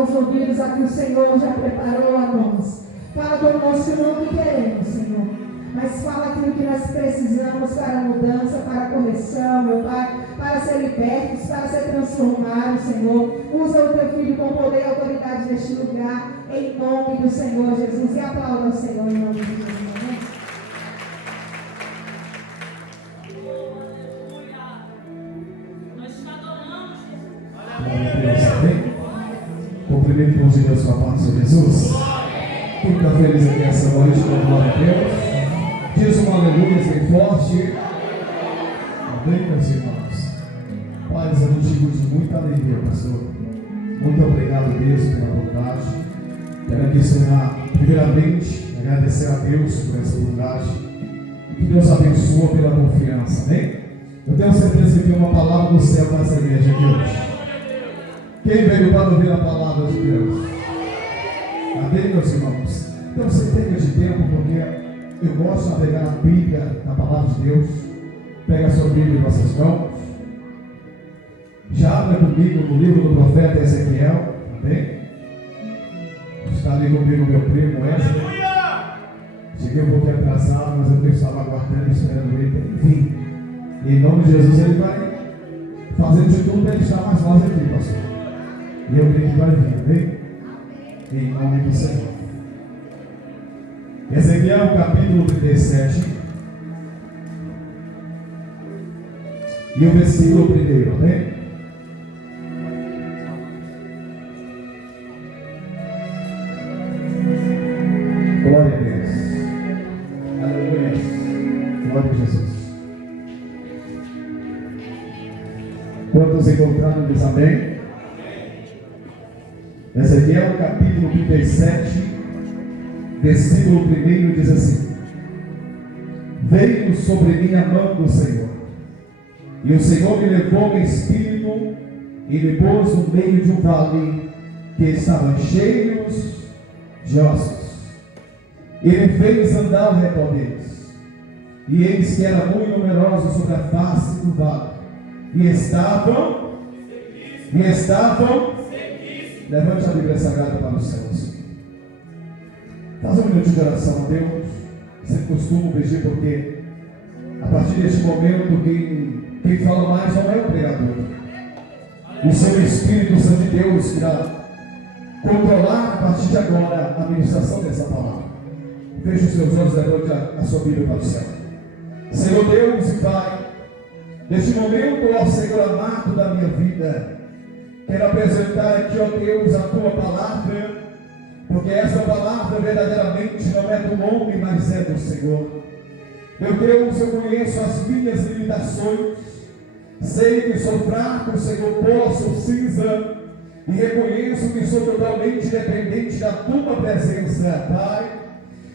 aos ouvidos a que o Senhor já preparou a nós. Fala conosco não o que queremos, Senhor, mas fala aquilo que nós precisamos para mudança, para correção, meu Pai, para ser libertos, para ser transformados, Senhor. Usa o teu filho com poder e autoridade neste lugar, em nome do Senhor Jesus. E aplauda o Senhor em nome de Jesus. Amém? Cumprimento com os Deus com a paz de Jesus. Quem está feliz aqui essa noite, glória a Deus. Diz um aleluia bem forte. Amém, meus irmãos. Paz, eu digo de muita alegria, pastor. Muito obrigado, Deus, pela bondade. Quero aqui, Senhor, primeiramente, agradecer a Deus por essa bondade. Que Deus abençoe pela confiança, amém? Eu tenho certeza que tem uma palavra do céu para essa igreja aqui hoje. Quem veio para ouvir a palavra de Deus? Amém, meus irmãos? Então você tenha de tempo, porque eu gosto de pegar a Bíblia, a palavra de Deus. Pega a sua Bíblia em vossas mãos. Já abre comigo no livro do profeta Ezequiel. Amém? Está ali comigo meu primo Wesley. Cheguei um pouquinho atrasado, mas eu estava aguardando, esperando ele vir. E em nome de Jesus ele vai fazer de tudo para ele estar mais nós aqui, pastor. E eu creio que vai vir, amém? Em nome do Senhor. Ezequiel capítulo 37. E o versículo 1, amém? Glória a Deus. Aleluia. Glória a Jesus. Quantos encontraram diz amém? Ezequiel capítulo 37, versículo 1 diz assim: Veio sobre mim a mão do Senhor, e o Senhor me levou no espírito e me pôs no meio de um vale que estava cheio de ossos. Ele fez andar ao redor deles, e eles que eram muito numerosos sobre a face do vale, e estavam. Levante a Bíblia Sagrada para os céus. Faz um minuto de oração a Deus. Sempre costumo pedir, porque a partir deste momento quem fala mais não é o pregador. O seu Espírito Santo de Deus irá controlar a partir de agora a ministração dessa palavra. Feche os seus olhos, levante a sua Bíblia para o céu. Senhor Deus e Pai, neste momento, ó Senhor amado da minha vida, quero apresentar aqui, ó Deus, a tua palavra, porque essa palavra verdadeiramente não é do homem, mas é do Senhor. Meu Deus, eu conheço as minhas limitações, sei que sou fraco, Senhor, poço, cinza, e reconheço que sou totalmente dependente da tua presença, Pai.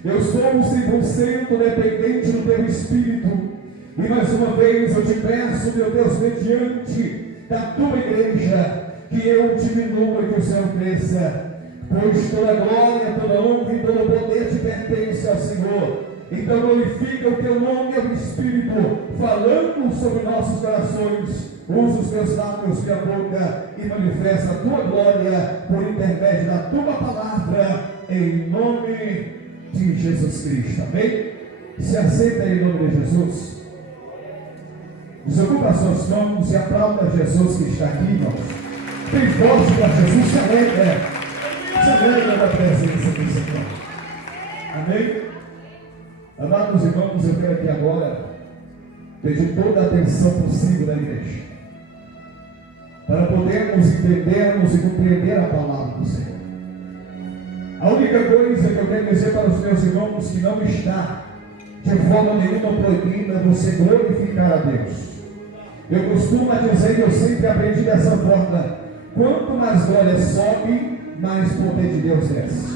Eu sou 100% dependente do teu Espírito, e mais uma vez eu te peço, meu Deus, mediante da tua igreja, que eu diminua e que o Senhor cresça, pois toda glória, toda honra e todo poder te pertence ao Senhor. Então glorifica o teu nome, meu Espírito, falando sobre nossos corações. Usa os teus lábios, minha boca, e manifesta a tua glória por intermédio da tua palavra, em nome de Jesus Cristo. Amém? Se aceita em nome de Jesus. Desocupa as suas mãos e aplauda Jesus que está aqui, irmãos. Bem forte para Jesus, se alegra da presença do Senhor. Amém? Amados irmãos, eu quero aqui agora pedir toda a atenção possível da igreja, para podermos entendermos e compreender a palavra do Senhor. A única coisa que eu quero dizer para os meus irmãos que não está de forma nenhuma proibida você glorificar a Deus. Eu costumo dizer e eu sempre aprendi dessa forma: quanto mais glória sobe, mais poder de Deus desce.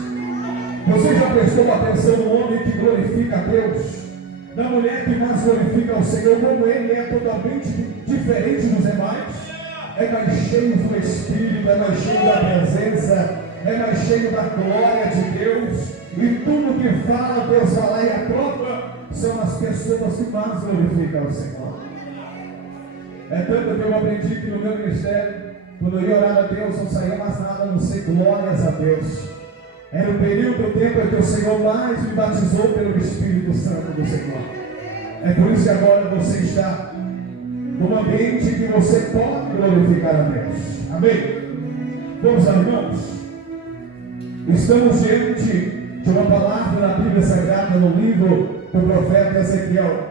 Você já prestou atenção no homem que glorifica a Deus? Na mulher que mais glorifica o Senhor, como ele é totalmente diferente dos demais? É mais cheio do Espírito, é mais cheio da presença, é mais cheio da glória de Deus. E tudo que fala, Deus fala e aprova, são as pessoas que mais glorificam o Senhor. É tanto que eu aprendi que no meu ministério, quando eu ia orar a Deus, não saía mais nada, a não ser glórias a Deus. Era o período do tempo em que o Senhor mais me batizou pelo Espírito Santo do Senhor. É por isso que agora você está num ambiente que você pode glorificar a Deus. Amém? Vamos, irmãos. Estamos diante de uma palavra na Bíblia Sagrada, no livro do profeta Ezequiel,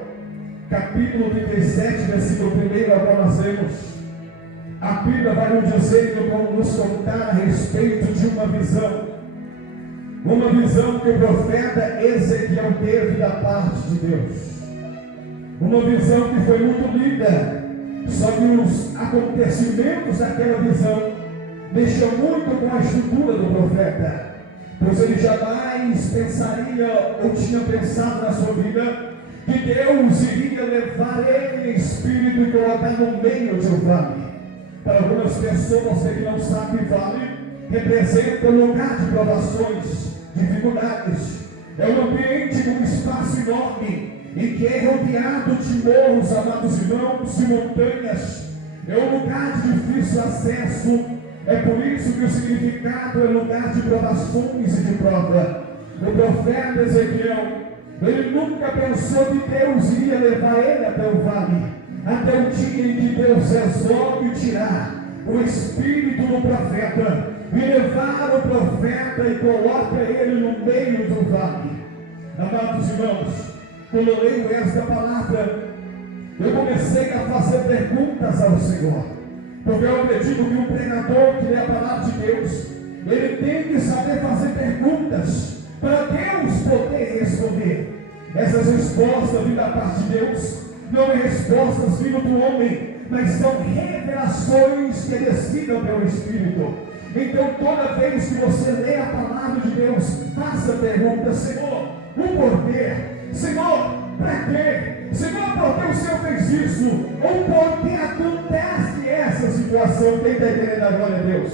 capítulo 37, versículo 1, agora nós lemos. A Bíblia vai nos dizer, nos contar a respeito de uma visão que o profeta Ezequiel teve da parte de Deus. Uma visão que foi muito linda, só que os acontecimentos daquela visão mexeu muito com a estrutura do profeta, pois ele jamais pensaria ou tinha pensado na sua vida que Deus iria levar ele em espírito e colocar no meio de um vale. Para algumas pessoas, você que não sabe, vale representa um lugar de provações, dificuldades. É um ambiente com um espaço enorme e que é rodeado de morros, amados irmãos, e montanhas. É um lugar de difícil acesso. É por isso que o significado é lugar de provações e de prova. O profeta Ezequiel, ele nunca pensou que Deus iria levar ele até o vale, até o dia em que Deus resolve tirar o espírito do profeta e levar o profeta e coloca ele no meio do vale. Amados irmãos, quando eu leio esta palavra, eu comecei a fazer perguntas ao Senhor, porque eu acredito que um pregador que lê a palavra de Deus, ele tem que saber fazer perguntas para Deus poder responder. Essas respostas vindo da parte de Deus não é respostas vindo do homem, mas são revelações que descidam pelo Espírito. Então, toda vez que você lê a palavra de Deus, faça perguntas: Senhor, o porquê? Senhor, para quê? Senhor, por que o Senhor fez isso? Ou por que acontece essa situação? Quem está entendendo a glória a Deus?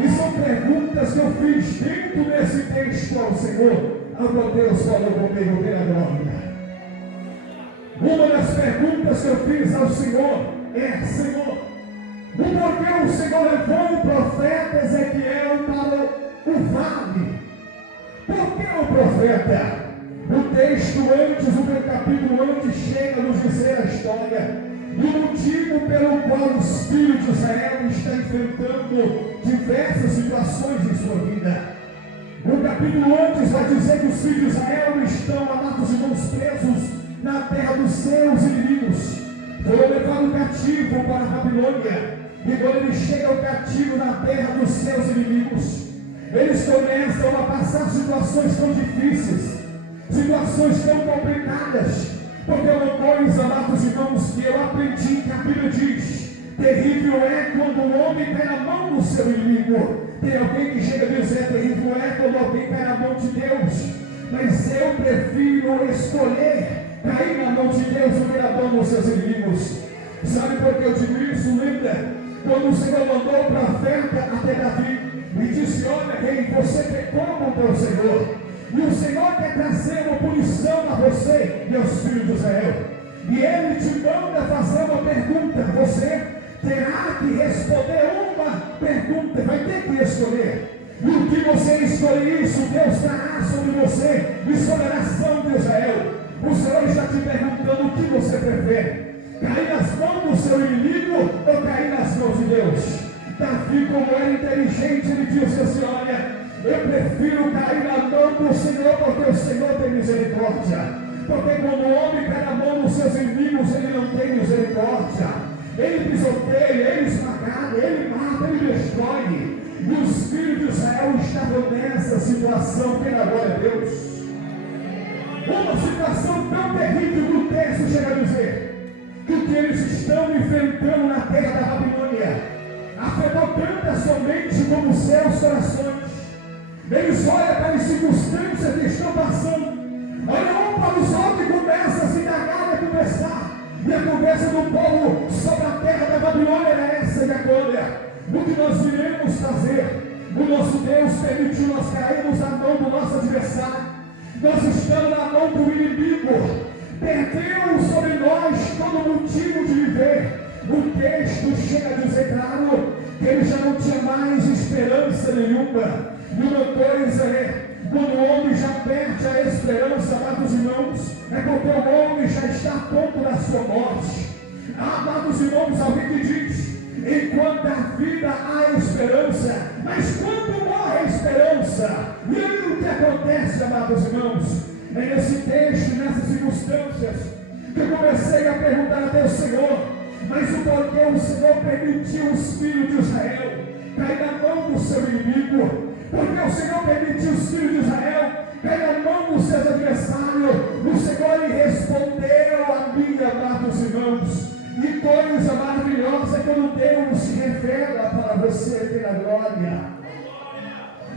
E são perguntas que eu fiz dentro desse texto ao Senhor, ao qual Deus falou comigo pela glória. Uma das perguntas que eu fiz ao Senhor é: Senhor, o porquê o Senhor levou o profeta Ezequiel para o vale? Por que o profeta? O texto antes, o capítulo antes, chega a nos dizer a história e o motivo pelo qual os filhos de Israel estão enfrentando diversas situações em sua vida. O capítulo antes vai dizer que os filhos de Israel estão, amados irmãos, presos na terra dos seus inimigos. Foram levados cativo para a Babilônia, e quando eles chegam cativo na terra dos seus inimigos, eles começam a passar situações tão difíceis, situações tão complicadas, porque uma coisa, amados irmãos, que eu aprendi, que a Bíblia diz: terrível é quando o homem cai na mão do seu inimigo. Tem alguém que chega a dizer: terrível é quando alguém cai na mão de Deus. Mas eu prefiro escolher cair na mão de Deus do que na mão dos seus inimigos. Sabe por que eu digo isso, linda? Quando o Senhor mandou o profeta até Davi e disse: olha, rei, você pecou contra o Senhor, e o Senhor quer trazer uma punição a você e aos filhos de Israel, e Ele te manda fazer uma pergunta. Você terá que responder uma pergunta, vai ter que escolher. E o que você escolher, isso Deus dará sobre você e sobre a nação de Israel. O Senhor está te perguntando o que você prefere: cair nas mãos do seu inimigo ou cair nas mãos de Deus? Davi, como era inteligente, ele disse assim: olha, eu prefiro cair na mão do Senhor, porque o Senhor tem misericórdia. Porque quando o homem cai na mão dos seus inimigos, ele não tem misericórdia. Ele pisoteia, ele esmaga, ele mata, ele destrói. E os filhos de Israel estavam nessa situação, pela glória a Deus. Uma situação tão terrível que o texto chega a dizer que o que eles estão enfrentando na terra da Babilônia afetou tanto somente como os seus corações. Eles olham para as circunstâncias que estão passando, olham um para os outros e começam a se indagar e a conversar. E a conversa do povo sobre a terra da Babilônia era essa: e agora, o que nós iremos fazer? O nosso Deus permitiu nós cairmos na mão do nosso adversário. Nós estamos na mão do inimigo. Perdeu sobre nós todo motivo de viver. O texto chega a dizer claro que ele já não tinha mais esperança nenhuma. E uma coisa é, quando o homem já perde a esperança, amados irmãos, é porque o homem já está a ponto da sua morte. Amados irmãos, alguém que diz: enquanto a vida há esperança, mas quando morre a esperança, e aí o que acontece, amados irmãos? É nesse texto, nessas circunstâncias, que eu comecei a perguntar a Deus: Senhor, mas o porquê o Senhor permitiu os filhos de Israel cair na mão do seu inimigo? Porque o Senhor permitiu os filhos de Israel cair na mão dos seus adversários? O Senhor lhe respondeu a mim, amados irmãos. E coisa maravilhosa é quando Deus se revela para você pela glória.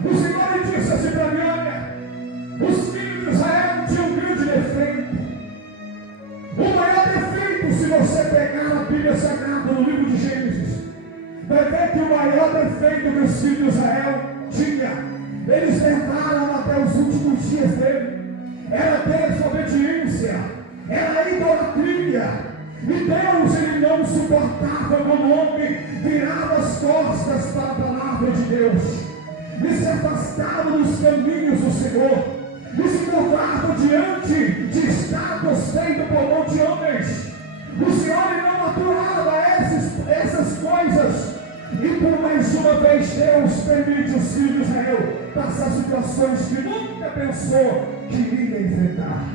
O Senhor lhe disse assim para mim: olha, os filhos de Israel tinham um grande defeito. O maior defeito, se você pegar a Bíblia Sagrada no livro de Gênesis, vai ver que o maior defeito que os filhos de Israel tinha, eles levaram até os últimos dias dele, era desobediência, era idolatria. E Deus, ele não suportava quando o homem virava as costas para a palavra de Deus, e se afastava dos caminhos do Senhor, e se curvava diante de estátuas feitas por mão de homens. O Senhor, ele não aturava essas coisas. E por mais uma vez Deus permite os filhos de Israel passar situações que nunca pensou que iria enfrentar.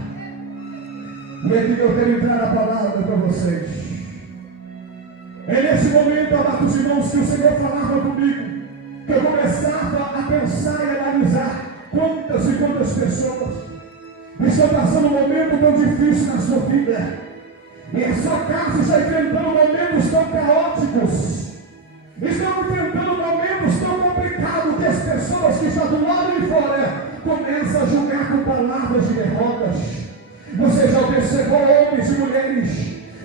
E aqui eu quero entrar a palavra para vocês. É nesse momento, amados irmãos, que o Senhor falava comigo, que eu começava a pensar e analisar quantas e quantas pessoas estão passando um momento tão difícil na sua vida, e a sua casa está enfrentando momentos tão caóticos, estão enfrentando momentos tão complicados, que as pessoas que estão do lado de fora começam a julgar com palavras de derrotas. Você já observou homens e mulheres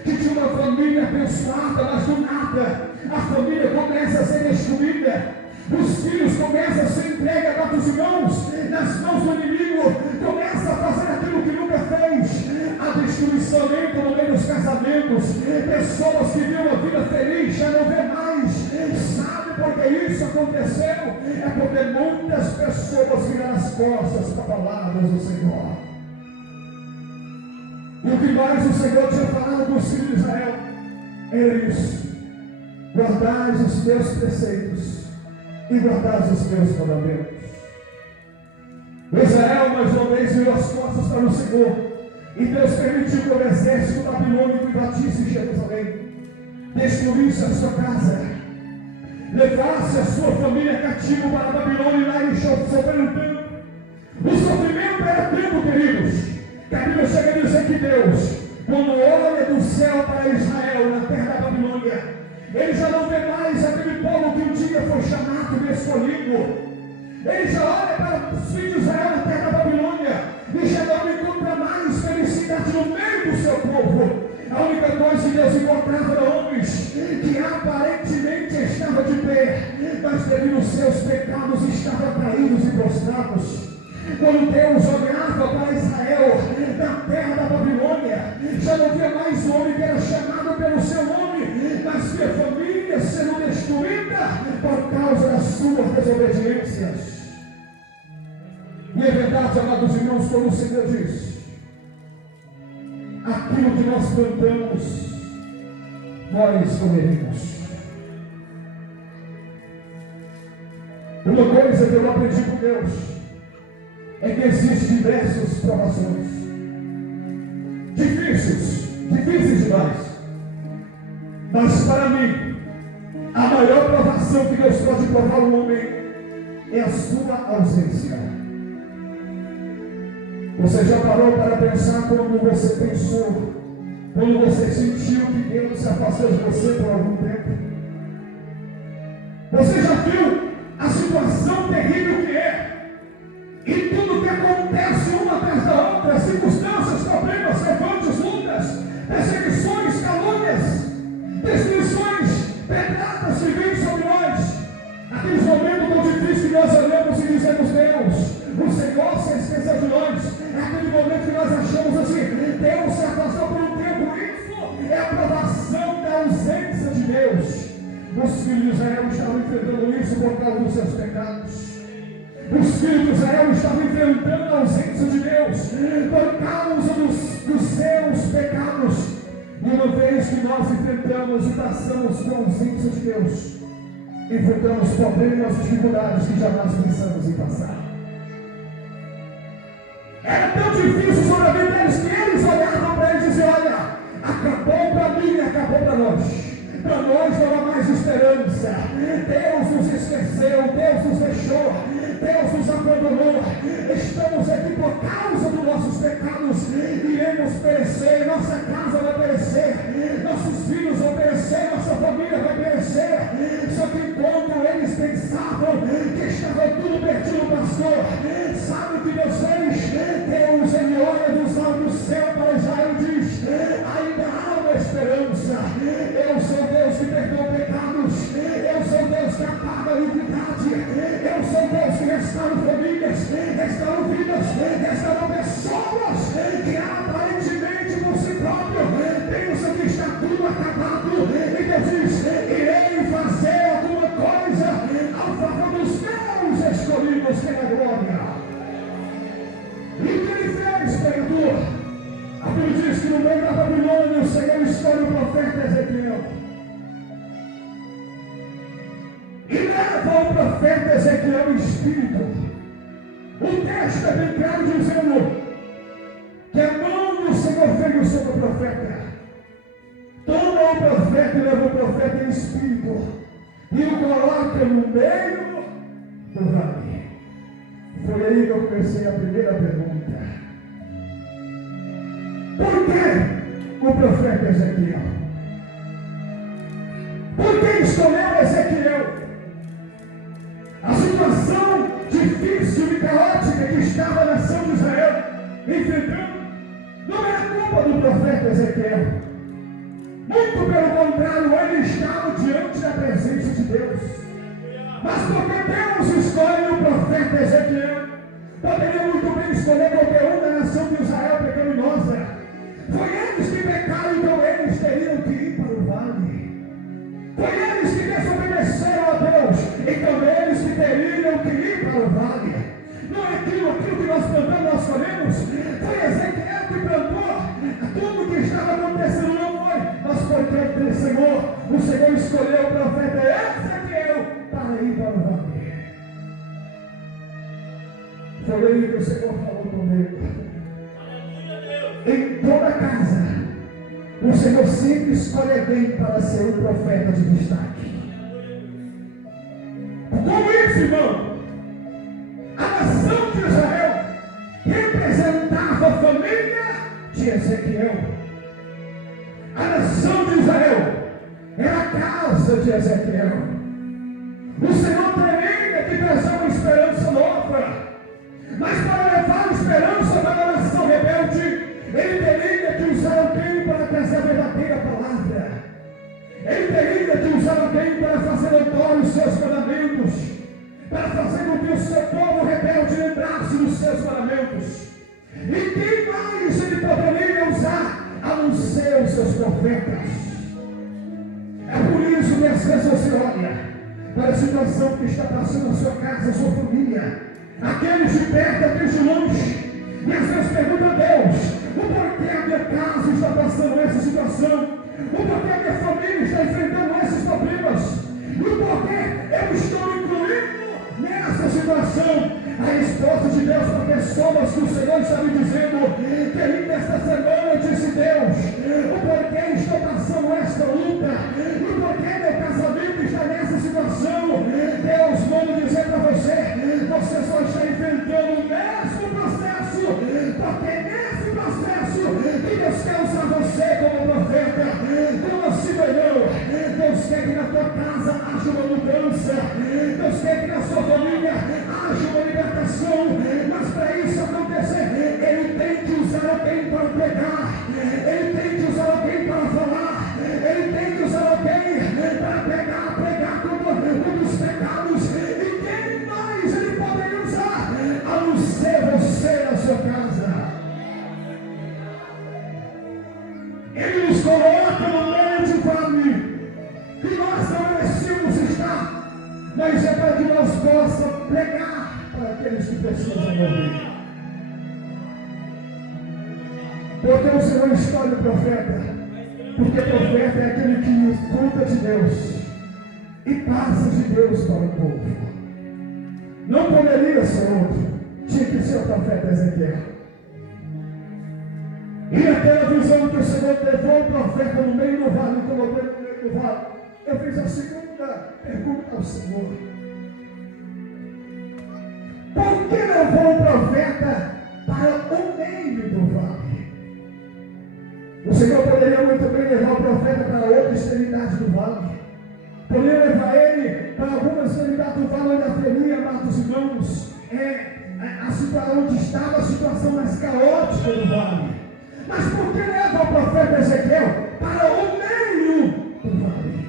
que tinham uma família abençoada, mas do nada a família começa a ser destruída, os filhos começam a ser entregues a nossos irmãos, nas mãos do inimigo, começa a fazer aquilo que nunca fez, a destruição entra no meio dos casamentos, pessoas que viviam uma vida feliz já não vê mais. Sabe por que isso aconteceu? É porque muitas pessoas viraram as costas para palavras do Senhor. E o que mais o Senhor tinha falado dos filhos de Israel era isso: guardais os teus preceitos e guardais os teus mandamentos. Israel mais uma vez virou as costas para o Senhor, e Deus permitiu que o exército babilônico invadisse em Jerusalém, destruísse a sua casa, levasse a sua família cativo para a Babilônia, e lá eles sofreram tanto. O sofrimento era tanto, queridos, que a Bíblia chega a dizer que Deus, quando olha do céu para Israel, na terra da Babilônia, ele já não vê mais aquele povo que um dia foi chamado de escolhido. Ele já olha para os filhos de Israel na terra da Babilônia e já não encontra mais felicidade no meio do seu povo. A única coisa que Deus encontrava era homens que aparentemente estavam de pé, mas devido aos seus pecados estavam caídos e prostrados. Quando Deus olhava para Israel na terra da Babilônia, já não via mais o homem que era chamado pelo seu nome, mas via família sendo destruída por causa das suas desobediências. E é verdade, amados irmãos, como o Senhor diz: aquilo que nós plantamos, nós comeremos. Uma coisa que eu aprendi com Deus é que existem diversas provações, difíceis demais, mas para mim, a maior provação que Deus pode provar o homem é a sua ausência. Você já parou para pensar quando você pensou, quando você sentiu que Deus se afastou de você por algum tempo? Você já viu a situação terrível que é? E tudo que acontece uma atrás da outra, circunstâncias, problemas, levantes, lutas, perseguições, calúnias, destruições, pedradas que vêm sobre nós. Aqueles momentos tão difíceis que nós olhamos e dizemos: Deus, o Senhor se esqueceu de nós. É aquele momento que nós achamos assim: Deus se afastou por um tempo. Isso é a provação da ausência de Deus. Os filhos de Israel estavam enfrentando isso. isso por causa dos seus pecados. Os filhos de Israel estavam enfrentando a ausência de Deus por causa dos seus pecados. E uma vez que nós enfrentamos e passamos com a ausência de Deus, enfrentamos problemas e dificuldades que jamais pensamos em passar. Era tão difícil sobre a vida deles que eles olhavam para eles e diziam: olha, acabou para mim e acabou para nós. Para nós não há mais esperança. Deus nos esqueceu, Deus nos deixou, Deus nos abandonou. Estamos aqui por causa dos nossos pecados. Iremos perecer, nossa casa vai perecer, nossos filhos vão perecer, nossa família vai perecer. Só que enquanto eles pensavam que estava tudo perdido, pastor, sabe o que Deus fez? Deus, ele olha do céu para Israel e diz: ainda há uma esperança. Eu sou Deus que perdoa pecados, eu sou Deus que apaga a iniquidade, eu sou Deus que restaura famílias, restaura vidas, restaura pessoas que aparentemente por si próprio pensam que está tudo acabado. E Deus diz: irei fazer alguma coisa ao favor dos meus escolhidos pela glória. E o que ele fez, pregador? A Bíblia diz que no meio da Babilônia o Senhor escolhe o profeta Ezequiel e leva o profeta Ezequiel em espírito. O texto é bem claro dizendo que a mão do Senhor veio sobre o profeta. Toma o profeta e leva o profeta em espírito e o coloca no meio do vale. Foi aí que eu comecei a primeira pergunta: por que o profeta Ezequiel? Por que escolheu Ezequiel? A situação difícil e caótica que estava a nação de Israel enfrentando não era culpa do profeta Ezequiel. Muito pelo contrário, ele estava diante da presença de Deus. Mas porque Deus escolhe o profeta Ezequiel, poderia muito bem escolher qualquer um da nação de Israel pecaminosa. Foi eles que pecaram, então eles teriam que ir para o vale. Foi eles que desobedeceram a Deus, então eles que teriam que ir para o vale. Não é aquilo que nós plantamos, nós colhemos. Foi Ezequiel que plantou. Tudo que estava acontecendo não foi, mas porque o Senhor escolheu o profeta Ezequiel para ir para o vale. Foi aí que o Senhor falou comigo. Em toda casa, o Senhor sempre escolhe alguém para ser um profeta de destaque. Como isso, irmão? A nação de Israel representava a família de Ezequiel. A nação de Israel era a casa de Ezequiel. O Senhor teria que trazer uma esperança nova, mas para levar a esperança para a nação rebelde, ele teria que usar alguém para trazer a verdadeira palavra. Ele teria que usar alguém para fazer notório os seus mandamentos, para fazer com que o seu povo rebelde lembrasse dos seus mandamentos. E quem mais ele poderia usar a não ser os seus profetas? É por isso que às vezes você olha para a situação que está passando na sua casa, na sua família, aqueles de perto, aqueles de longe, e às vezes pergunta a Deus: o porquê a minha casa está passando essa situação? O porquê a minha família está enfrentando esses problemas? E o porquê eu estou incluindo nessa situação? A resposta de Deus para pessoas que o Senhor está me dizendo que ainda esta semana disse Deus: o porquê estou passando esta luta? O porquê meu casamento está nessa situação? Deus manda dizer para você só está enfrentando o mesmo processo, porque nesse processo que Deus quer usar você como profeta. Como assim, não? Deus quer que na tua casa haja uma mudança, Deus quer que na sua família haja uma libertação, mas para isso acontecer, Ele tem que usar alguém para pregar, Ele tem que usar alguém para falar, Ele tem que usar alguém para pregar como dos pecados. E quem mais Ele poderia usar a não ser você na sua casa? Ele nos coloca no meio de vale que nós não merecemos estar, mas é para pregar para aqueles que precisam ouvir. Porque o Senhor escolhe o profeta, porque profeta é aquele que escuta de Deus e passa de Deus para o povo. Não poderia ser outro, tinha que ser o profeta Ezequiel. E aquela visão que o Senhor levou o profeta no meio do vale, colocou no meio do vale, eu fiz a segunda pergunta ao Senhor: por que levou o profeta para o meio do vale? O Senhor poderia muito bem levar o profeta para outra extremidade do vale. Poderia levar ele para alguma extremidade do vale onde haveria, amados irmãos, onde estava a situação mais caótica do vale. Mas por que leva o profeta Ezequiel para o meio do vale?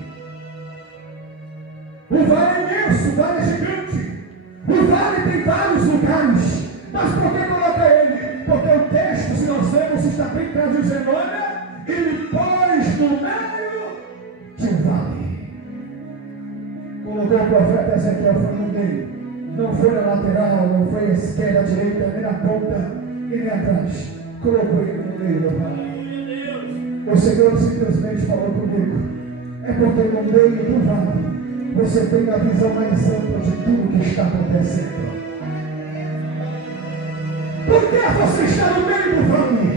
O vale é imenso, o vale é gigante. O vale tem vários lugares. Mas por que coloca ele? Porque o texto, se nós vemos, está bem claro dizendo: olha, ele pôs no meio de um vale. Colocou o profeta Ezequiel, foi no meio. Não foi na lateral, não foi à esquerda, à direita, nem na ponta, nem atrás. Colocou ele no meio do vale. O Senhor simplesmente falou comigo: é porque no meio do vale você tem a visão mais ampla de tudo que está acontecendo. Por que você está no meio do vale?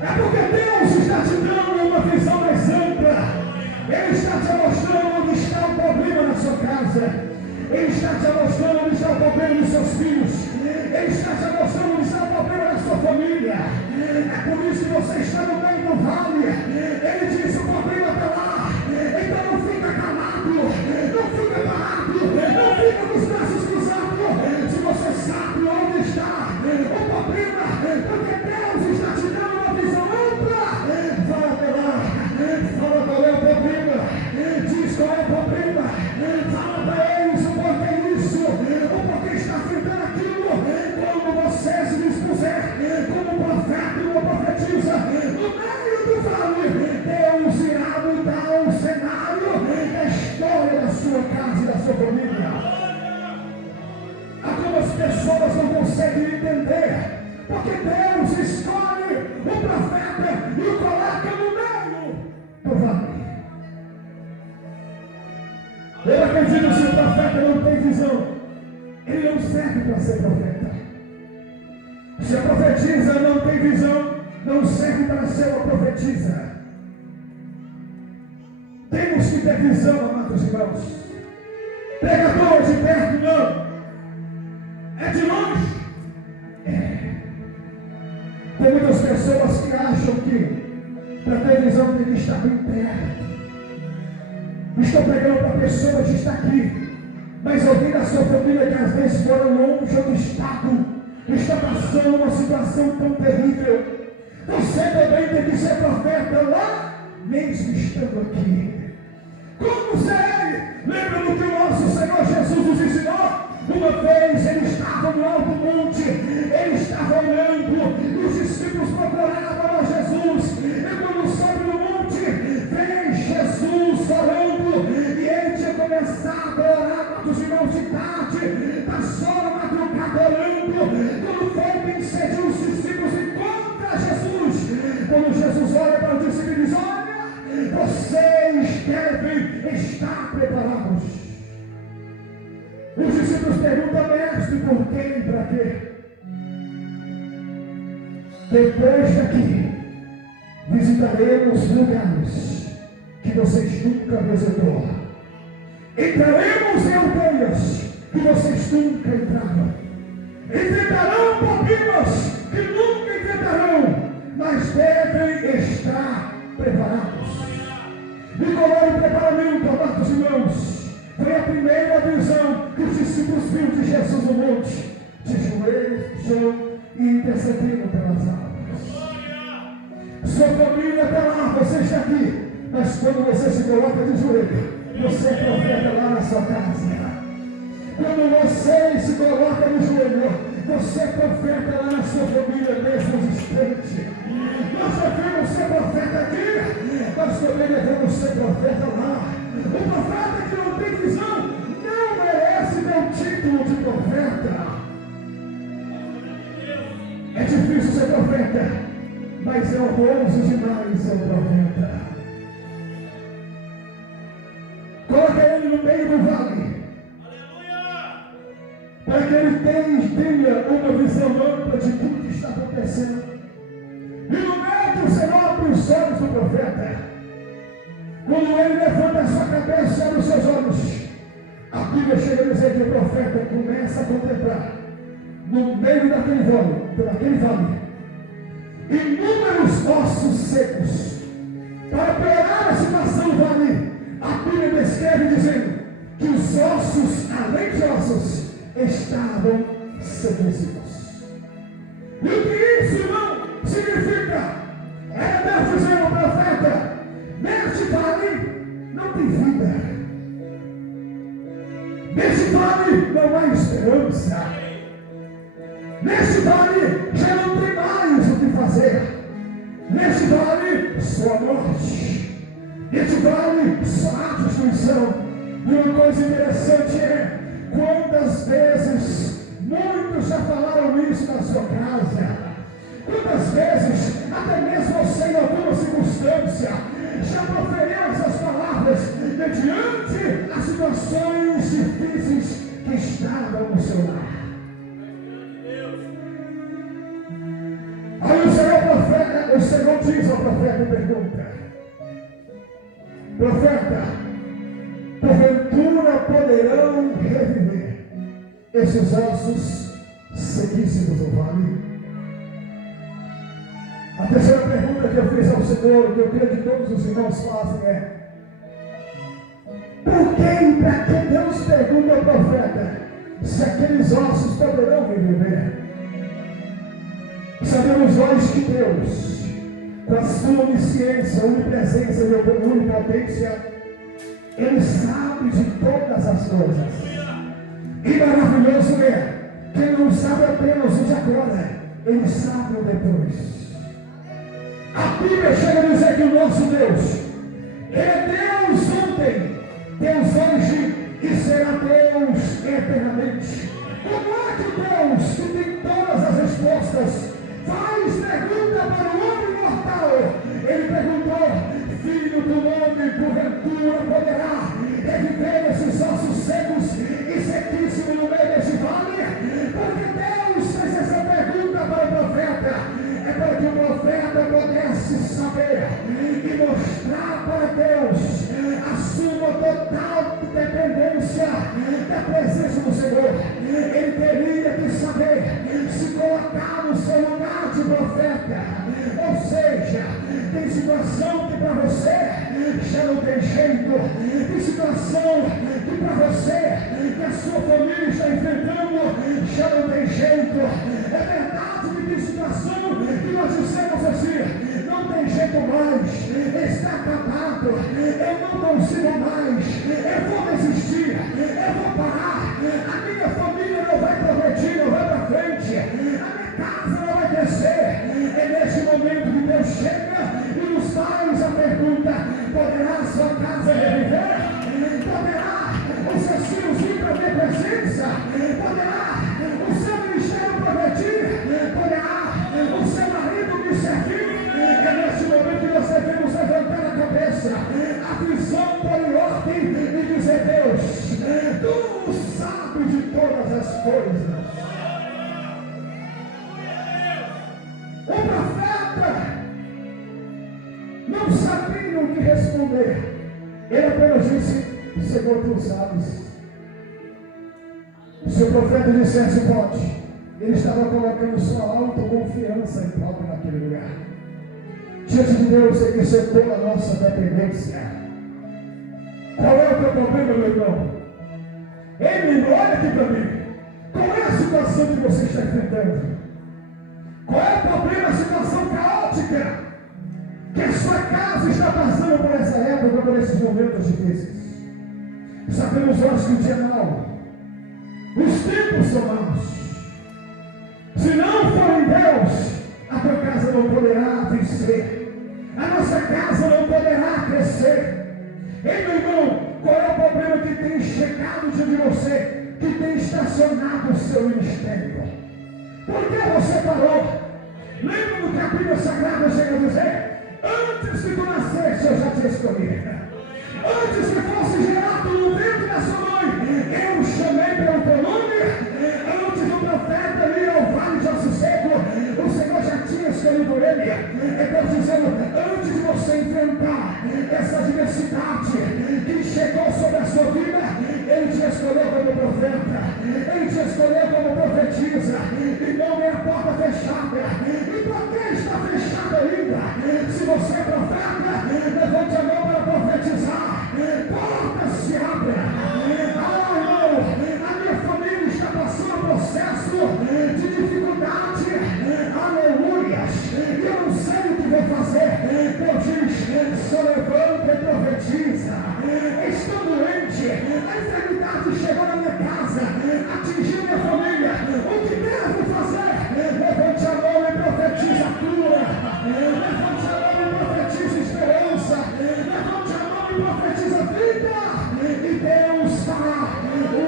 É porque Deus está te dando uma visão mais ampla. Ele está te mostrando onde está o problema na sua casa. Ele está te mostrando onde está o problema dos seus filhos. Ele está te mostrando onde está o problema da sua família. É por isso que você está no meio do vale. Ele diz: o problema está lá. Então não fica calado, não fica parado, não fica com os braços cruzados. Se você sabe onde está o problema, porque Deus está te dando uma visão ampla, vai até lá, fala qual é o problema, diz qual é o problema, fala para eles o porquê isso, o porquê está enfrentando aquilo. Quando você se dispuser como profeta ou profetisa no meio do vale, Deus irá mudar o cenário da história da sua casa e da sua família. Algumas pessoas não conseguem entender, porque Deus escolhe o profeta e o coloca no meio do vale. Eu acredito que se o profeta não tem visão, ele não serve para ser profeta. Se a profetisa não tem visão, não serve para ser uma profetisa. Temos que ter visão, amados irmãos. Pregador de perto não. É de longe? É. Tem muitas pessoas que acham que para ter visão tem que estar bem perto. Estou pregando para pessoas que estão aqui, mas alguém da sua família que às vezes mora longe do estado, está passando uma situação tão terrível. Você também tem que ser profeta lá, mesmo estando aqui. Como ser? Lembra do que o nosso Senhor Jesus nos ensinou? Uma vez ele estava no alto monte, ele estava orando, e os discípulos procuravam a Jesus, e quando sobe no monte, vem Jesus orando, e ele tinha começado a orar com os irmãos de tarde, passou a madrugada orando. Quando foi bem cedo, os discípulos encontram Jesus. Quando Jesus olha para os discípulos e diz: olha, vocês devem estar preparados. Os discípulos perguntam: mestre, por quê e para quê? Depois daqui, visitaremos lugares que vocês nunca visitou. Entraremos em aldeias que vocês nunca entraram. Enfrentarão problemas que nunca enfrentarão, mas devem estar preparados. E qual era o preparamento, amados irmãos? Foi a primeira visão que os discípulos viram de Jesus no monte, de joelhos, chão e intercedendo pelas almas. Sua família está lá, você está aqui, mas quando você se coloca de joelho, você é profeta lá na sua casa. Quando você se coloca no joelho, você é profeta lá na sua família, mesmo distante. Nós devemos ser profeta aqui, nós também devemos ser profeta lá. O profeta que não tem visão não merece ter o título de profeta. profeta, mas é honroso demais ser um profeta. Coloca ele no meio do vale, para que ele tenha uma visão ampla de tudo que está acontecendo. E no meio o Senhor abre os olhos do profeta. Quando ele levanta a sua cabeça e abre os seus olhos, a Bíblia chega a dizer que o profeta começa a contemplar, no meio daquele vale, inúmeros ossos secos. Para piorar a situação do vale, a Bíblia descreve dizendo que os ossos, além de ossos, estavam sequíssimos. E o que isso, irmão, significa? Era Deus dizendo ao profeta: neste vale não tem vida, neste vale não há esperança, neste vale já não tem mais o que fazer, neste vale só a morte, neste vale só a destruição. E uma coisa interessante é: quantas vezes, muitos já falaram isso na sua casa, quantas vezes, até mesmo você em alguma circunstância, já proferiu essas palavras mediante as situações difíceis que estavam no seu lar. Aí o Senhor diz ao profeta e pergunta: profeta, porventura poderão reviver esses ossos sequíssimos do vale? A terceira pergunta que eu fiz ao Senhor, que eu creio que todos os irmãos fazem, é: por que e para que Deus pergunta ao profeta se aqueles ossos poderão reviver? Sabemos nós que Deus, com a sua onisciência, onipresença e onipotência, Ele sabe de todas as coisas. E maravilhoso é que Ele não sabe apenas o de agora, Ele sabe o depois. A Bíblia chega a dizer que o nosso Deus é Deus ontem, Deus hoje e será Deus eternamente. Como é que Deus, que tem todas as respostas, faz pergunta para o homem mortal? Ele perguntou: filho do homem, porventura poderá reviver esses ossos secos e sequíssimos no meio desse vale? Porque Deus fez essa pergunta para o profeta. É para que o profeta pudesse saber e mostrar para Deus a sua total dependência da presença do Senhor. Ele teria que saber se colocar no seu lugar de profeta. Ou seja, tem situação que para você já não tem jeito, tem situação que para você, que a sua família está enfrentando, já não tem jeito. É verdade que tem situação que nós dissemos assim: não tem jeito mais, está acabado, eu não consigo mais, eu vou desistir, eu vou parar, a minha família não vai progredir, não vai para frente, a minha casa não vai crescer. É nesse momento que Deus chega e nos faz a pergunta: poderá a sua casa reviver? Poderá os seus filhos vir para a minha presença? Poderá o seu ministério progredir? Poderá o seu marido me servir? É nesse momento que nós devemos levantar a cabeça, a visão poliordem e dizer: Deus, tu sabes de todas as coisas. O profeta não sabia o que responder. Ele apenas disse: Senhor, tu sabes. Se o profeta dissesse pode, ele estava colocando sua autoconfiança em prova naquele lugar. Diante de Deus, ele aceitou a nossa dependência. Qual é o teu problema, meu irmão? Ei, olha aqui para mim. Qual é a situação que você está enfrentando? Qual é o problema, a situação caótica que a sua casa está passando por essa época, por esses momentos difíceis? Sabemos nós que o dia é mau, os tempos são maus. Se não for em Deus, a tua casa não poderá vencer, a nossa casa não poderá crescer. Ei, meu irmão, qual é o problema que tem chegado diante de você, que tem estacionado o seu ministério? Por que você parou? Lembra do a Bíblia Sagrada chega a dizer: antes que tu nascesse, eu já te escolhi. Antes que fosse gerado no ventre da sua mãe, eu chamei pelo teu nome. Antes do profeta ir ao vale de Ossos Secos, o Senhor já tinha escolhido ele. É Deus dizendo: antes de você enfrentar essa adversidade que chegou sobre a sua vida, Ele te escolheu como profeta, Ele te escolheu como profetisa. E não é a porta fechada. E por que está fechada ainda? Se você é profeta, levante a mão para profetizar. Portas se abrem. A minha família está passando um processo de dificuldade. Aleluias. E eu não sei o que vou fazer. Deus diz: só levanta e profetiza. Estou doente. A enfermidade chegou na minha casa, atingiu minha família. O que devo fazer? Levante a mão e profetiza a cura. Levante a mão e profetiza esperança. Levante a mão e profetiza vida. E Deus fará o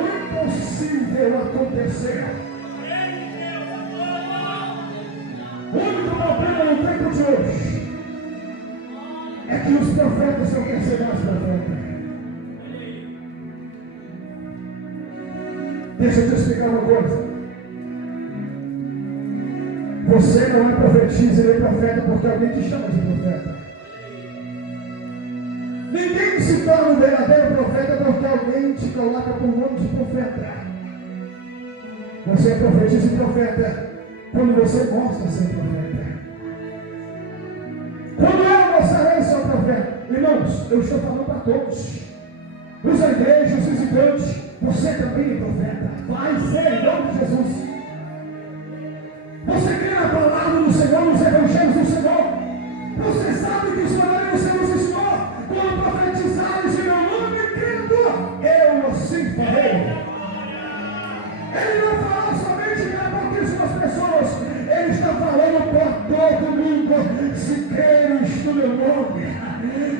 impossível acontecer. O único problema no tempo de hoje é que os profetas não querem ser mais profetas. Deixa eu te explicar uma coisa. Você não é profetisa, ele é profeta porque alguém te chama de profeta. Ninguém se torna um verdadeiro profeta porque alguém te coloca por nome de profeta. Você é profetisa e profeta quando você mostra ser profeta. Quando eu mostrarei ser profeta? Irmãos, eu estou falando para todos. Os igrejas, os visitantes, você também é profeta. Vai ser em nome de Jesus. Você crê na palavra do Senhor, nos evangelhos do Senhor. Você sabe que o Senhor nos ensinou. Quando profetizares em meu nome, crendo, eu assim farei. Ele não falou somente para pouquíssimas pessoas. Ele está falando para todo mundo. Se creres no meu nome,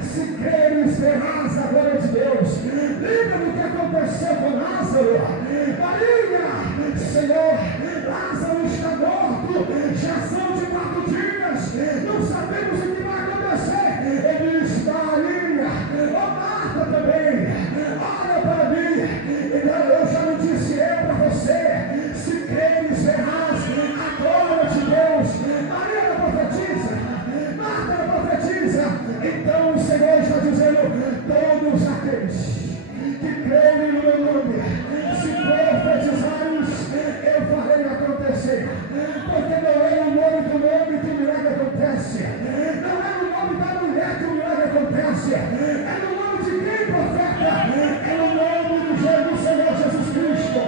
se creres, verás a glória de Deus. Lembra do que aconteceu com Lázaro? Maria, Senhor, Lázaro está morto. Já são de 4 dias. Não sabemos o que vai acontecer. Ele está Maria, Marta também. Olha para mim. Então eu já não disse para você. Se creres, verás a glória de Deus. Maria não profetiza. Marta não profetiza. Então o Senhor está dizendo: todos aqueles que creem no meu nome, se profetizares, eu farei acontecer. Porque não é o nome do nome que o milagre acontece. Não é o nome da mulher que o milagre acontece. É no nome de quem, profeta? É no nome do Senhor Jesus Cristo.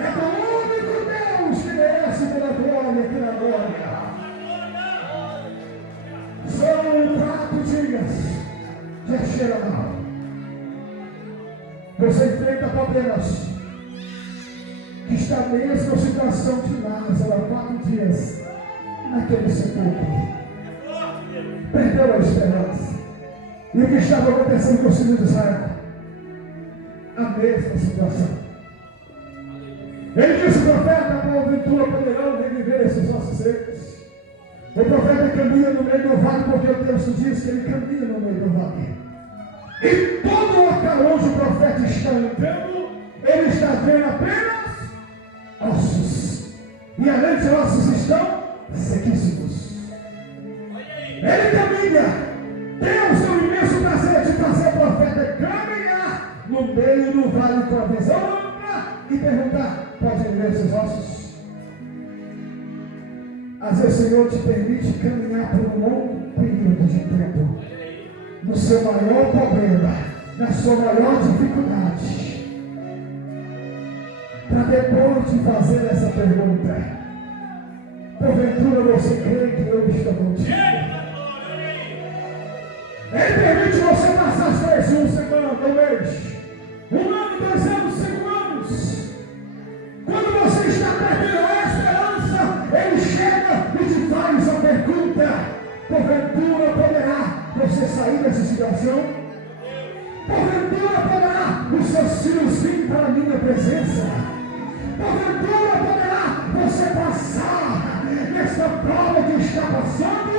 É do único Deus que merece pela glória e pela glória. São 4 dias. Já cheira mal. Você enfrenta problemas que está na mesma situação de Lázaro há 4 dias naquele sepulcro. Perdeu a esperança. E o que estava acontecendo com os filhos de Israel? A mesma situação. Ele disse: profeta, porventura poderão reviver esses ossos secos? O profeta caminha no meio do vale, porque o texto diz que ele caminha no meio do vale. E todo o local onde o profeta está entrando, ele está vendo apenas ossos. E além de ossos estão sequíssimos. Ele caminha. Deus tem o imenso prazer de fazer o profeta caminhar no meio do vale com a visão ampla e perguntar: pode ver esses ossos? Às vezes o Senhor te permite caminhar por um longo período de tempo, no seu maior problema, na sua maior dificuldade, para depois de fazer essa pergunta: porventura você crê que eu estou contigo? Ele permite você passar as 3, 1 semana, 1 mês, 1 ano, 2 anos, 5 anos. Quando você está perdendo a esperança, ele chega e te faz a pergunta: porventura poderá você sair dessa situação? Porventura poderá os seus filhos vir para a minha presença? Porventura poderá você passar nessa prova que está passando?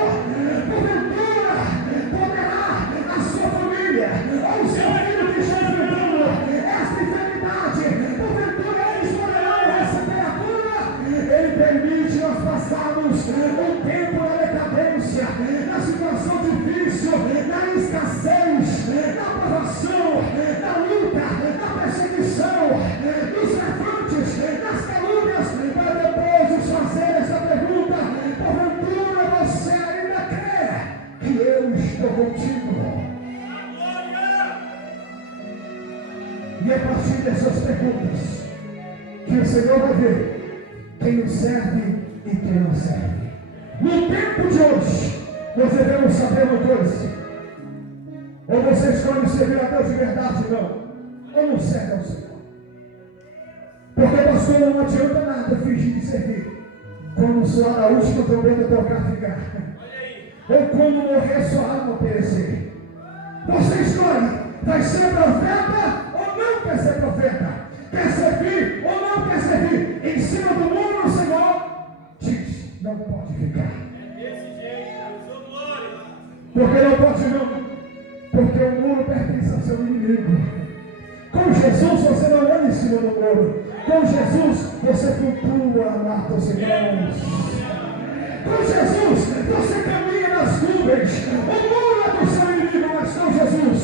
quem nos serve e quem não serve. No tempo de hoje, nós devemos saber uma coisa: ou você escolhe servir a Deus de verdade, ou não serve ao Senhor. Porque, pastor, não adianta nada fingir de servir quando soar a última trombeta tocar ficar, ou quando morrer sua alma perecer. Você escolhe: vai ser profeta ou não quer ser profeta? Quer servir ou não quer servir? Em cima do muro, o Senhor diz: não pode ficar. Porque não pode não? Porque o muro pertence ao seu inimigo. Com Jesus você não anda em cima do muro. Com Jesus você flutua, amados irmãos. Com Jesus você caminha nas nuvens. O muro é do seu inimigo, mas com Jesus,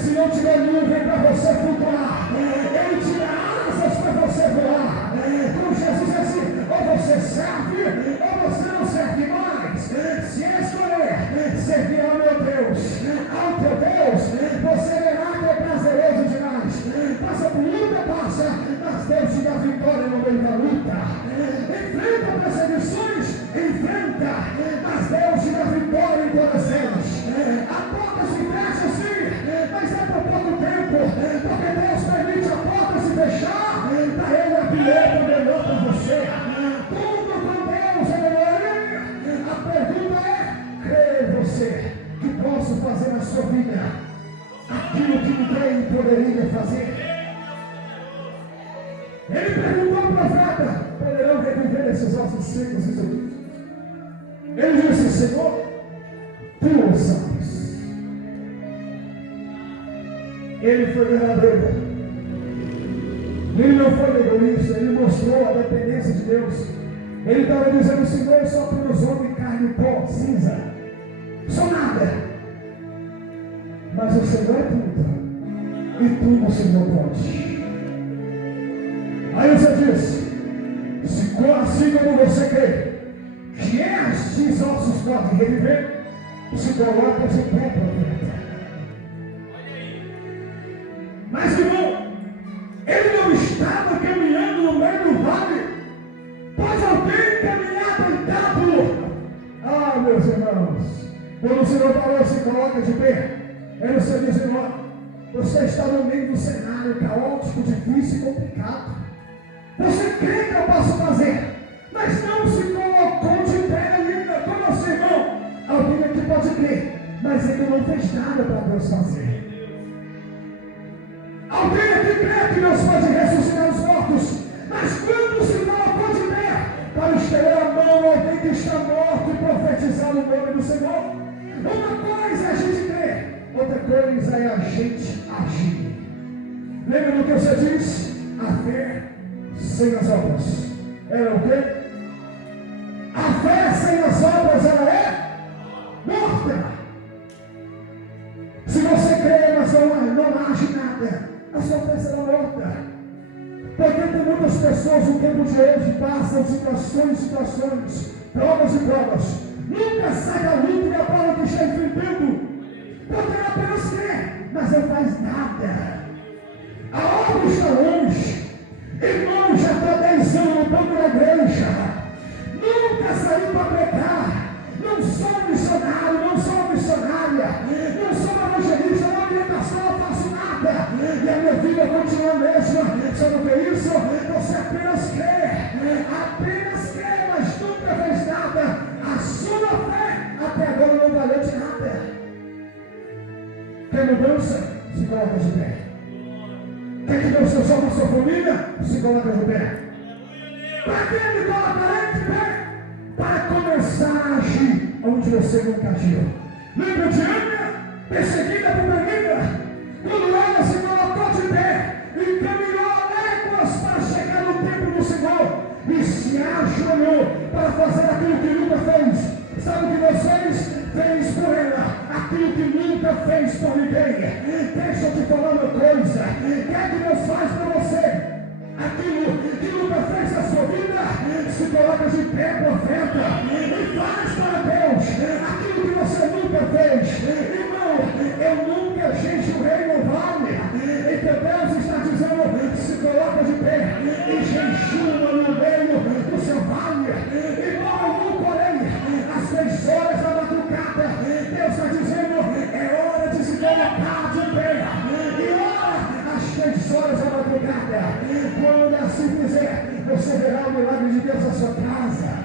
se não tiver nuvem para você flutuar, Ele tira asas para você voar. Com Jesus é assim: ou você serve ou você não serve mais. Se escolher servir ao meu Deus, ao teu Deus, você verá que é prazeroso demais. Passa por luta, passa, mas Deus te dá vitória no meio da luta. Enfrenta perseguições, enfrenta, mas Deus te dá vitória em todas elas. A porta se fecha sim, mas é por pouco tempo, porque Deus permite a porta se fechar para Ele abrir o melhor para você. Tudo com Deus é melhor. A pergunta é: crê você que posso fazer na sua vida aquilo que ninguém poderia fazer? Ele perguntou ao profeta: poderão reviver esses ossos secos e seus? Ele disse: Senhor, tu o sabes. Ele foi verdadeiro. Ele não foi egoísta. Ele mostrou a dependência de Deus. Ele estava dizendo: Senhor, só pelos homens, carne, pó, cinza, sou nada. Mas o Senhor é tudo, e tudo o Senhor pode. Aí você diz: se assim como você crê que estes ossos podem reviver, se coloca de pé, profeta. Mas, irmão, ele não estava caminhando no meio do vale. Pode alguém caminhar deitado? Ah, meus irmãos, quando o Senhor falou: se coloca de pé, ele se diz: irmão, você está no meio do cenário caótico, difícil e complicado. Você crê que eu posso fazer, mas não se colocou de pé ainda. Como assim, irmão? Alguém aqui pode crer, mas ele não fez nada para Deus fazer. Alguém aqui crê que Deus pode ressuscitar os mortos, mas quando se colocou de pé para estender a mão a alguém que está morto e profetizar o nome do Senhor? Uma coisa é a gente crer, outra coisa é a gente agir. Lembra do que você diz? A fé sem as obras era o quê? A fé sem as obras, ela é morta. Se você crê, mas não age nada, a sua fé será morta. Porque tem muitas pessoas no tempo de hoje passam situações, provas e provas, nunca sai da luta e da prova que está enfrentando, porque ela apenas crê, mas não faz nada. A obra está longe. Irmão, já está 10 anos no banco da igreja, nunca saiu para pregar, não sou missionário, não sou missionária, não sou evangelista, não orientação, não faço nada, e a minha vida continua a mesma. Sabe o que é isso? Você apenas crê, mas nunca fez nada. A sua fé até agora não valeu de nada. Quer mudança? Se coloca de pé. Quer que Deus transforme a sua família? Se coloca de pé. Para que Ele colocará de pé? Para começar a agir onde você nunca agiu. Lembra de Ana, perseguida por Benida? Quando ela se colocou de pé e caminhou léguas para chegar no templo do Senhor e se ajoelhou para fazer aquilo que nunca fez. Sabe o que Deus fez? Fez por ela aquilo que nunca fez por ninguém. Deixa eu te falar uma coisa: o que é que Deus faz para você? Aquilo que nunca fez na sua vida, se coloca de pé, profeta, e faz para Deus aquilo que você nunca fez. Irmão, eu nunca jejuei no vale. Então Deus está dizendo: se coloca de pé e jejuma no meio do seu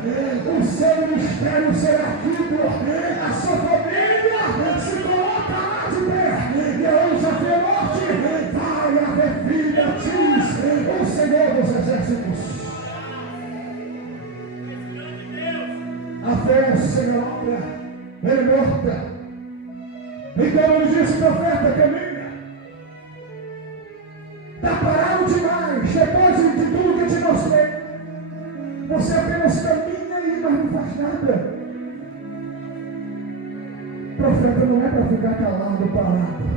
o seu ministério será tido, a sua família se coloca lá de pé, e aonde haver morte, vai haver vida, diz o Senhor dos Exércitos. A fé sem a obra é morta. Então ele disse, profeta, caminha. Está parado demais, depois de tudo que te mostrei. Você apenas caminha e não faz nada. Profeta não é para ficar calado, parado.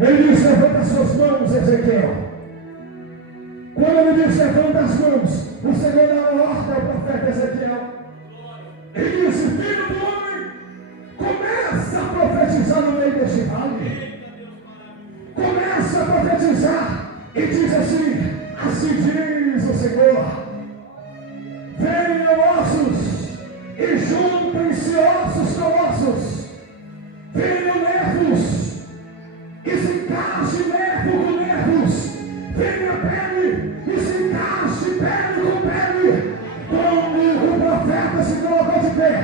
Ele disse, levanta suas mãos, Ezequiel. Quando ele disse, levanta as mãos, o Senhor dá uma ordem ao profeta Ezequiel. Ele disse, filho do homem, começa a profetizar no meio deste vale. Começa a profetizar e diz assim diz o Senhor: venham ossos e juntem-se ossos com ossos, venham nervos e se encaixe nervo com nervos, venha pele e se encaixe pele com pele. Quando o profeta se colocou de pé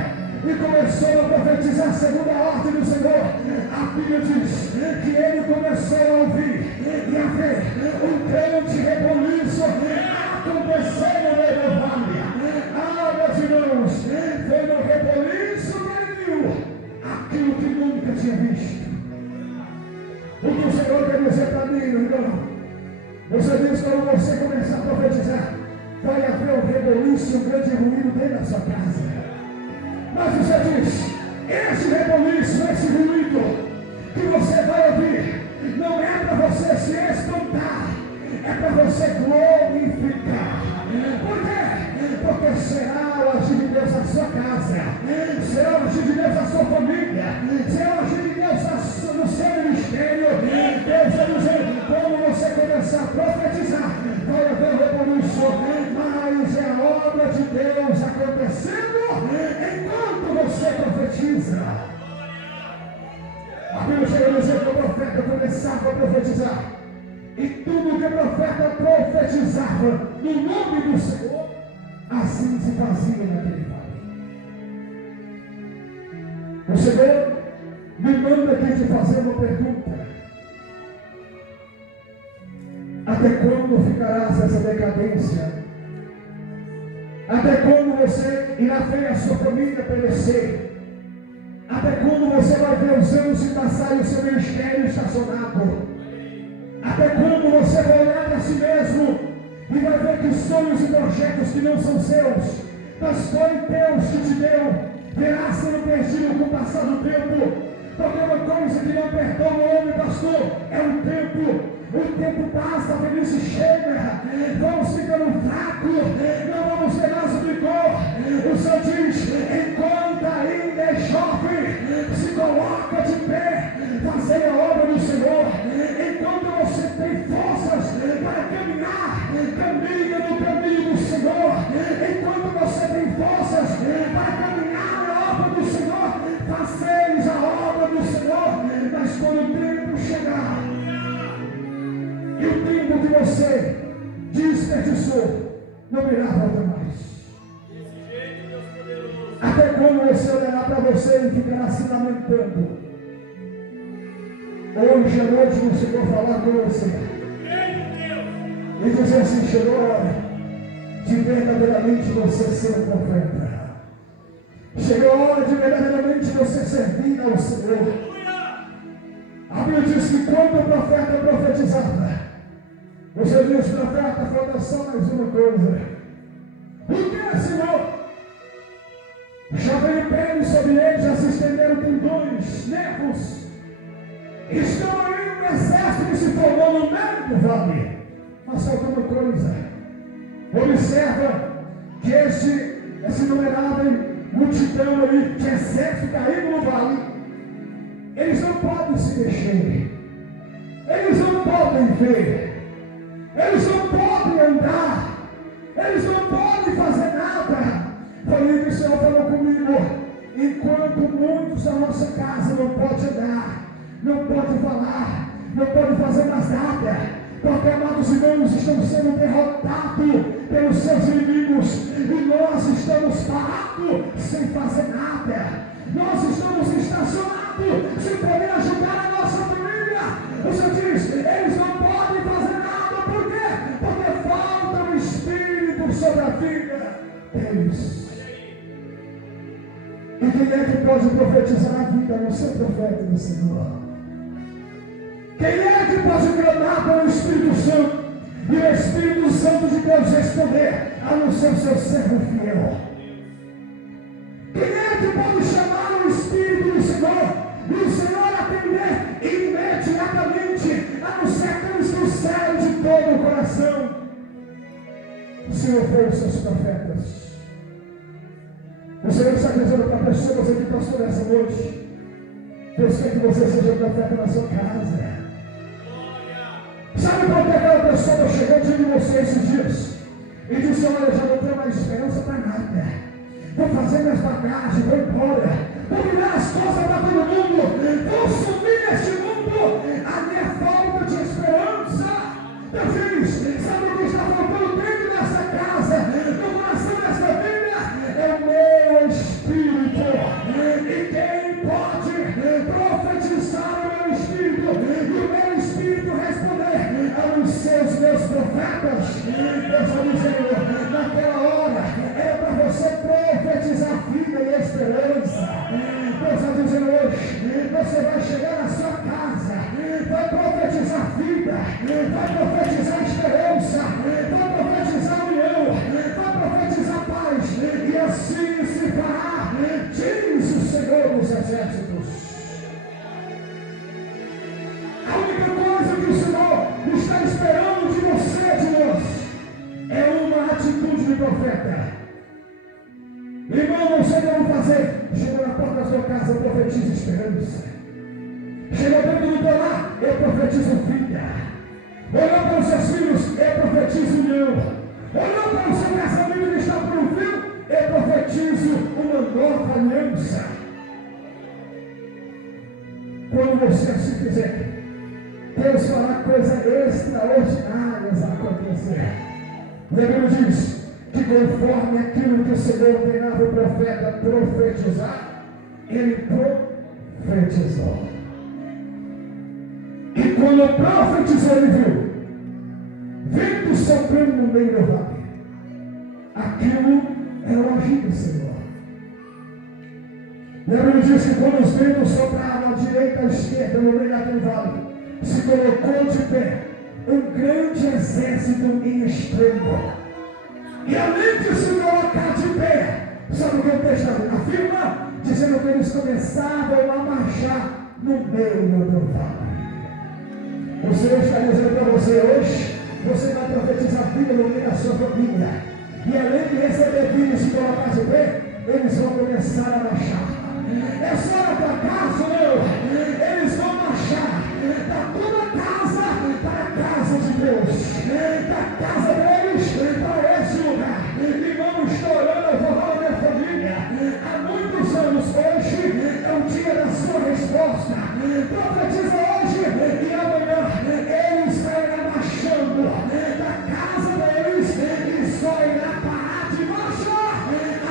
e começou a profetizar segundo a ordem do Senhor, a Bíblia diz que ele começou a ouvir e a ver um grande reboliço acontecendo no meio do vale. Meus irmãos, foi no reboliço que ele viu aquilo que nunca tinha visto. O que o Senhor quer dizer para mim, irmão? Você diz que quando você começar a profetizar, vai haver um reboliço, um grande ruído dentro da sua casa. Mas você diz, esse reboliço, esse ruído que você vai ouvir, não é para você se espantar, é para você glorificar. Por quê? Porque será o agir de Deus na sua casa, será o agir de Deus na sua família, será o agir de Deus no seu ministério. Deus vai dizer, quando você começar a profetizar, vai haver um reboliço, mas é a obra de Deus acontecendo enquanto você profetiza. A Bíblia chega a dizer que o profeta começava a profetizar, e tudo que o profeta profetizava no nome do Senhor, assim se fazia naquele vale. O Senhor me manda aqui te fazer uma pergunta: até quando ficarás essa decadência? Até quando você irá ver a sua família perecer? Até quando você vai ver os anos se passar e o seu ministério estacionado? Até quando você vai olhar para si mesmo e vai ver que sonhos e projetos que não são seus, mas foi Deus que te deu, verá sendo perdido com o passar do tempo? Porque uma coisa que não perdoa o homem, pastor, é o tempo. O tempo passa, a velhice chega, vamos ficando fracos, não vamos ter mais vigor. O Senhor diz, enquanto ainda é jovem, se coloca de pé, fazer a obra do Senhor. Enquanto você tem forças para caminhar, caminha no caminho do Senhor. Enquanto você tem forças para caminhar na obra do Senhor, faceis a obra do Senhor. Mas quando o tempo chegar, e o tempo que você desperdiçou não irá voltar mais. Até quando você olhará para você e ficará se lamentando? Hoje à noite o Senhor falar com você e dizer assim: chegou a hora de verdadeiramente você ser um profeta. Chegou a hora de verdadeiramente você servir ao Senhor. A Bíblia diz que quando o profeta profetizava, você diz: profeta, falta só mais uma coisa. O que, Senhor? Já veio pele sobre eles, já se estenderam tendões, nervos. Estão aí um exército que se formou no meio do vale. Mas falta uma coisa. Observa que esse numerável multidão aí, de exército caído no vale, eles não podem se mexer, eles não podem ver, eles não podem andar, eles não podem fazer nada. Por isso o Senhor falou comigo: enquanto muitos da nossa casa não podem andar, não podem falar, não podem fazer mais nada, porque, amados irmãos, estão sendo derrotados pelos seus inimigos, e nós nós estamos estacionados sem poder ajudar a nossa família. O Senhor diz, eles não podem fazer nada. Por quê? Porque falta o Espírito sobre a vida deles. E quem é que pode profetizar a vida no seu profeta do Senhor? Quem é que pode clamar pelo Espírito Santo e o Espírito Santo de Deus responder a não ser o seu servo fiel? Quem é que pode chamar o Espírito do Senhor e o Senhor atender imediatamente, a não ser aqueles do céu de todo o coração? O Senhor foi os seus profetas. O Senhor está dizendo para pessoas aqui, pastor, essa noite, Deus quer que você seja profeta na sua casa. Sabe por que aquela pessoa chegou diante de você esses dias e disse, olha, eu já não tenho mais esperança para nada, vou fazer minhas bagagens, vou embora, vou virar as costas para todo mundo, vou sumir neste mundo, a minha falta de esperança. Meu filho, sabe o que está faltando dentro dessa casa, no coração dessa vida? É o meu Espírito. E quem pode profetizar o meu Espírito e o meu Espírito responder aos seus meus profetas? Deus está dizendo, naquela hora é para você profetizar vida e esperança. Deus está dizendo hoje, você vai chegar na sua casa, vai profetizar vida, vai profetizar esperança, vai profetizar união, vai profetizar paz, e assim se fará, diz o Senhor dos Exércitos. A única coisa que o Senhor está esperando de você, de nós, é uma atitude de profeta. Irmão, não sei como fazer. Chegou na porta da sua casa, profetiza esperança. Chegou dentro do teu lar, eu profetizo vida. Olhou para os seus filhos, eu profetizo união. Olhou para o seu casamento que está por um fio, eu profetizo uma nova aliança. Quando você assim fizer, Deus fará coisas extraordinárias a acontecer. O Bíblia diz que conforme aquilo que o Senhor ordenava o profeta profetizar, ele profetizou. E quando profetizou, ele viu vento soprando no meio do vale. Aquilo era o agir do Senhor. E a Bíblia diz que quando os ventos sopraram à direita e à esquerda no meio daquele vale, se colocou de pé um grande exército em extremo. E além de se colocar de pé, sabe o que o texto afirma? Dizendo que eles começavam a marchar no meio do vale. O Senhor está dizendo para você hoje, você vai profetizar vida no meio da sua família. E além de receber vida e se colocar de pé, eles vão começar a marchar. É só na tua casa, meu. Eles vão marchar da tua casa para a casa de Deus. Da casa deles para esse lugar. E vamos estar orando, eu vou falar da minha família. Há muitos anos, hoje é o dia da sua resposta. Profetiza hoje e amanhã eles sairão marchando da casa deles e só irá parar de marchar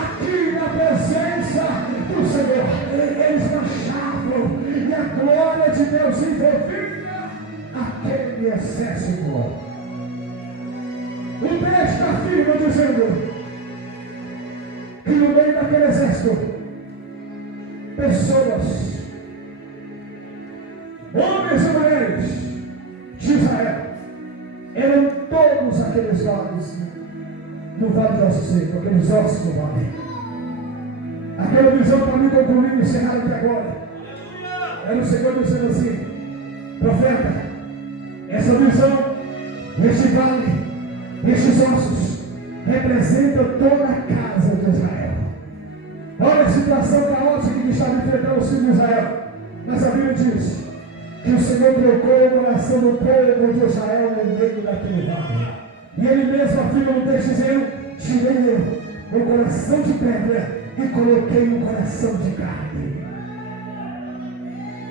aqui na presença do Senhor. Eles marchavam e a glória de Deus envolvia aquele exército. O texto afirma dizendo que no meio daquele exército, pessoas, homens e mulheres de Israel, eram todos aqueles vales no vale de ossos secos, aqueles ossos do vale. Aquela visão para mim concluindo e encerrada aqui agora. Era o Senhor dizendo assim: profeta, essa visão, este vale, estes ossos, representa toda a casa de Israel. Olha a situação caótica que estava enfrentando os filhos de Israel. Mas a Bíblia diz que o Senhor trocou o coração do povo de Israel no meio daquele vale. E ele mesmo afirma no texto dizendo: tirei eu o coração de pedra e coloquei um coração de carne.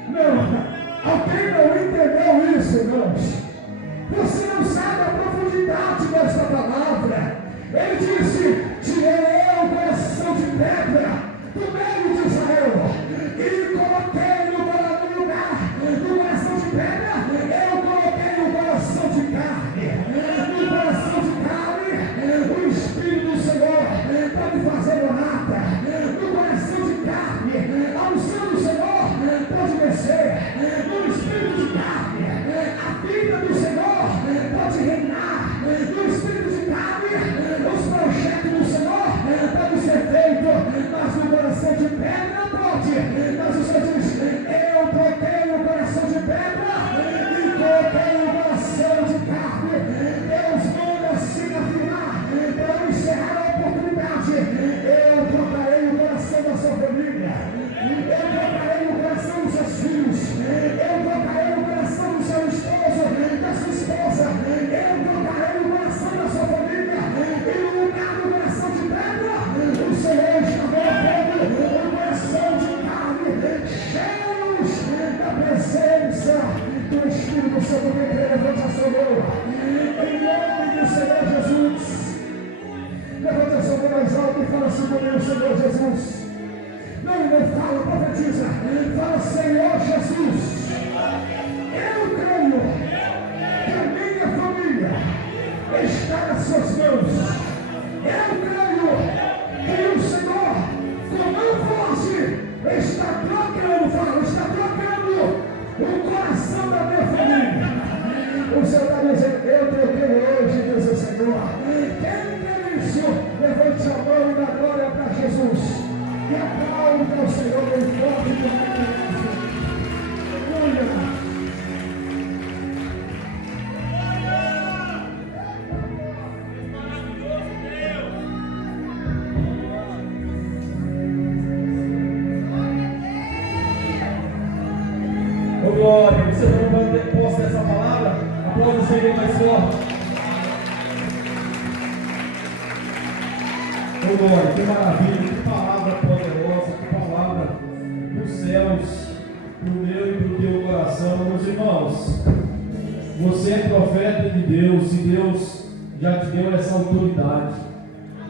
Não, alguém não entendeu isso, irmãos. Você não sabe a profundidade dessa palavra. Ele disse: tirei eu o coração de pedra do meio de Israel Levanta a sua mão mais alta e fala assim comigo, Senhor Jesus. Não fala, profetiza. Fala, Senhor Jesus. Eu creio que a minha família está nas suas mãos. Eu creio que o Senhor, com mão forte, está trocando o coração da minha família. O Senhor está dizendo, eu troquei hoje, Deus é Senhor. Quem quer isso, levante a mão e dá glória para Jesus. E aplauda o Senhor bem forte do mundo. Aleluia. Ô glória, você não posta essa palavra? Aplauda o Senhor mais forte. Ô glória, que maravilha, que palavra poderosa, que palavra dos céus, pro meu e pro teu coração. Meus irmãos, você é profeta de Deus e Deus já te deu essa autoridade.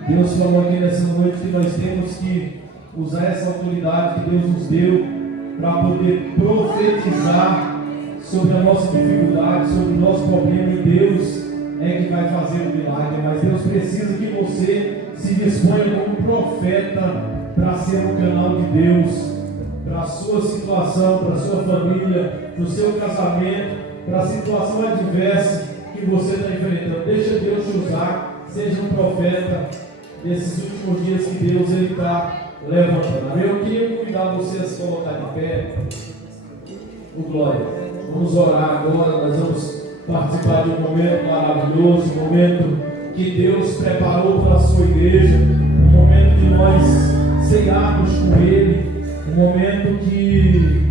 Deus falou aqui nessa noite que nós temos que usar essa autoridade que Deus nos deu para poder profetizar sobre a nossa dificuldade, sobre o nosso problema, e Deus é que vai fazer o milagre, mas Deus precisa que você se disponha como profeta para ser um canal de Deus, para a sua situação, para a sua família, para o seu casamento, para a situação adversa que você está enfrentando. Deixa Deus te usar, seja um profeta nesses últimos dias que Deus está levantando. Eu queria convidar você a se colocar de pé. O glória. Vamos orar agora. Nós vamos participar de um momento maravilhoso, um momento que Deus preparou para a sua igreja, um momento de nós cearmos com Ele, um momento que